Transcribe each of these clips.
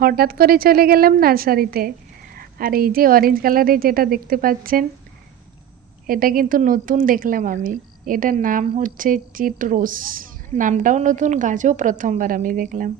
হঠাৎ করে চলে গেলাম নার্সারিতে। আর এই যে অরেঞ্জ কালারের যেটা দেখতে পাচ্ছেন, এটা কিন্তু নতুন দেখলাম আমি। এটার নাম হচ্ছে চিটরোস। নামটাও নতুন, গাছও প্রথমবার আমি দেখলাম।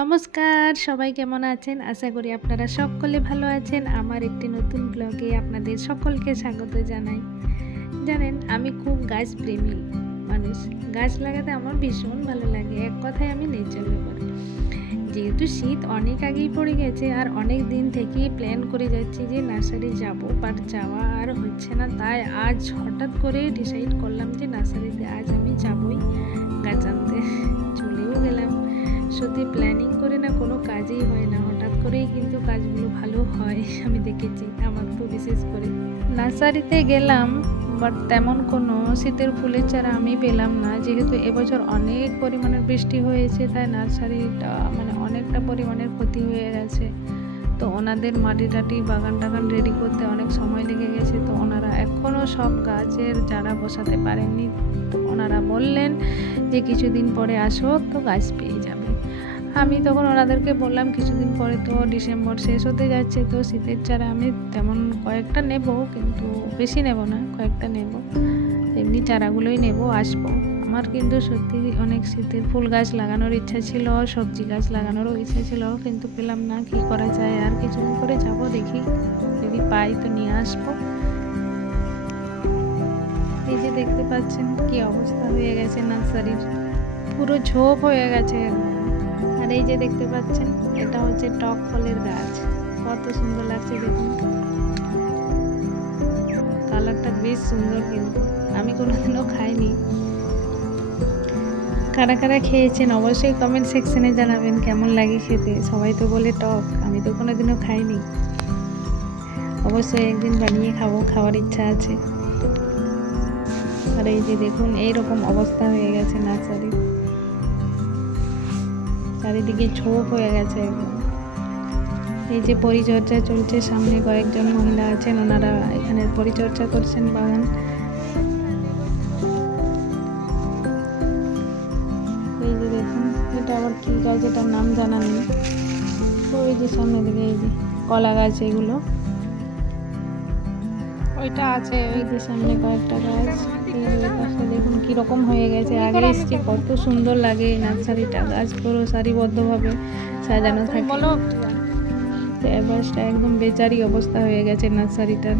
নমস্কার, সবাই কেমন আছেন? আশা করি আপনারা সকলে ভালো আছেন। আমার একটি নতুন ব্লগে আপনাদের সকলকে স্বাগত জানাই। জানেন, আমি খুব গাছ প্রেমী মানুষ। গাছ লাগাতে আমার ভীষণ ভালো লাগে। এক কথায় আমি নেচার লাভার। যেহেতু শীত অনেক আগেই পড়ে গেছে আর অনেক দিন থেকেই প্ল্যান করে যাচ্ছি যে নার্সারি যাব, বাট যাওয়া আর হচ্ছে না। তাই আজ হঠাৎ করে ডিসাইড করলাম যে নার্সারিতে আজ আমি যাবই গাছ আনতে। চলেও গেলাম। সত্যি প্ল্যানিং করে না কোনো কাজই হয় না, হঠাৎ করেই কিন্তু কাজগুলো ভালো হয়। আমি দেখেছি, আমার তো বিশেষ করে। নার্সারিতে গেলাম, বাট তেমন কোনো শীতের ফুলের চারা আমি পেলাম না। যেহেতু এবছর অনেক পরিমাণের বৃষ্টি হয়েছে, তাই নার্সারিটা অনেকটা পরিমাণের ক্ষতি হয়ে গেছে। তো ওনাদের মাটি টাটি বাগান টাগান রেডি করতে অনেক সময় লেগে গেছে। তো ওনারা এখনও সব গাছের চারা বসাতে পারেননি। তো ওনারা বললেন যে কিছুদিন পরে আসো, তো গাছ পেয়ে যাবে। আমি তখন ওনাদেরকে বললাম কিছুদিন পরে তো ডিসেম্বর শেষ হতে যাচ্ছে, তো শীতের চারা আমি তেমন কয়েকটা নেব, কিন্তু বেশি নেব না, কয়েকটা নেব। এমনি চারাগুলোই নেব, আসবো। আমার কিন্তু সত্যি অনেক শীতের ফুল গাছ লাগানোর ইচ্ছা ছিল, সবজি গাছ লাগানোরও ইচ্ছা ছিল, কিন্তু পেলাম না। কি করা যায়, আর কিছুদিন করে যাব, দেখি যদি পাই তো নিয়ে আসবো। এই যে দেখতে পাচ্ছেন কি অবস্থা হয়ে গেছে নার্সারির, পুরো ঝোপ হয়ে গেছে। আর এই যে দেখতে পাচ্ছেন, এটা হচ্ছে টক ফলের গাছ। কত সুন্দর লাগছে দেখুন, কালারটা বেশ সুন্দর, কিন্তু আমি কোনোদিনও খাইনি। কারা কারা খেয়েছেন অবশ্যই কমেন্ট সেকশনে জানাবেন কেমন লাগে খেতে। সবাই তো বলে টক, আমি তো কোনোদিনও খাইনি। অবশ্যই একদিন বানিয়ে খাবো, খাওয়ার ইচ্ছা আছে। আর এই যে দেখুন, এইরকম অবস্থা হয়ে গেছে নার্সারি, চারিদিকে ঝোপ হয়ে গেছে একদম। এই যে পরিচর্যা চলছে, সামনে কয়েকজন মহিলা আছেন, ওনারা এখানে পরিচর্যা করছেন বাগান। এই যে দেখুন, এটা আবার কি গাছ, এটার নাম জানা নেই। ওই যে সামনে দিকে এই যে কলা গাছ, এগুলো ওইটা আছে। ওই যে সামনে কয়েকটা গাছ, এই গাছটা দেখুন কিরকম হয়ে গেছে। আগে এসছে, কত সুন্দর লাগে এই নার্সারিটা, গাছ পুরো সারিবদ্ধভাবে সাজানো থাকে। তো এবারটা একদম বেচারি অবস্থা হয়ে গেছে নার্সারিটার।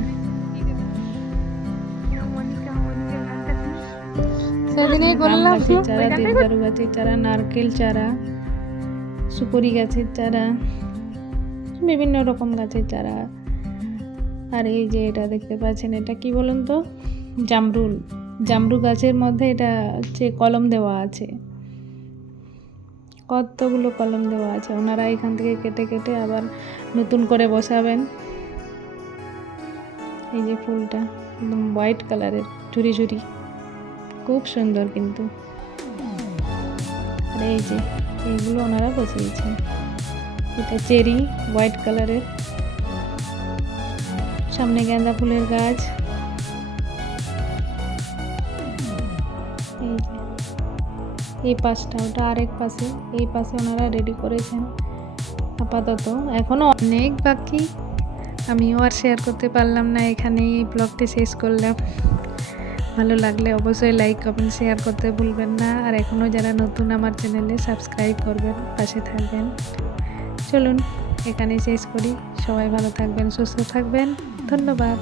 সেদিনই বললাম গাছের চারা, দেবদারু গাছের চারা, নারকেল চারা, সুপারি গাছের চারা, বিভিন্ন রকম গাছের চারা। আর এই যে এটা দেখতে পাচ্ছেন, এটা কি বলুন তো, জামরুল গাছের মধ্যে এটা হচ্ছে কলম দেওয়া আছে, কতগুলো কলম দেওয়া আছে। ওনারা এখান থেকে কেটে কেটে আবার নতুন করে বসাবেন। এই যে ফুলটা একদম হোয়াইট কালারের, ঝুরি ঝুরি, খুব সুন্দর কিন্তু। আর এই যে এইগুলো ওনারা বসিয়েছেন, এটা চেরি হোয়াইট কালারের। সামনে গাঁদা ফুলের গাছ, এই যে এই পাশটা, ওটা আরেক পাশে, এই পাশে ওনারা রেডি করেছেন। আপাতত এখনো অনেক বাকি, আমিও আর শেয়ার করতে পারলাম না, এখানেই এই ব্লগটি শেষ করলাম। ভালো লাগলে অবশ্যই লাইক কমেন্ট শেয়ার করতে ভুলবেন না। আর এখনও যারা নতুন আমার চ্যানেলে সাবস্ক্রাইব করবেন, পাশে থাকবেন। চলুন এখানে শেষ করি। সবাই ভালো থাকবেন, সুস্থ থাকবেন। ধন্যবাদ।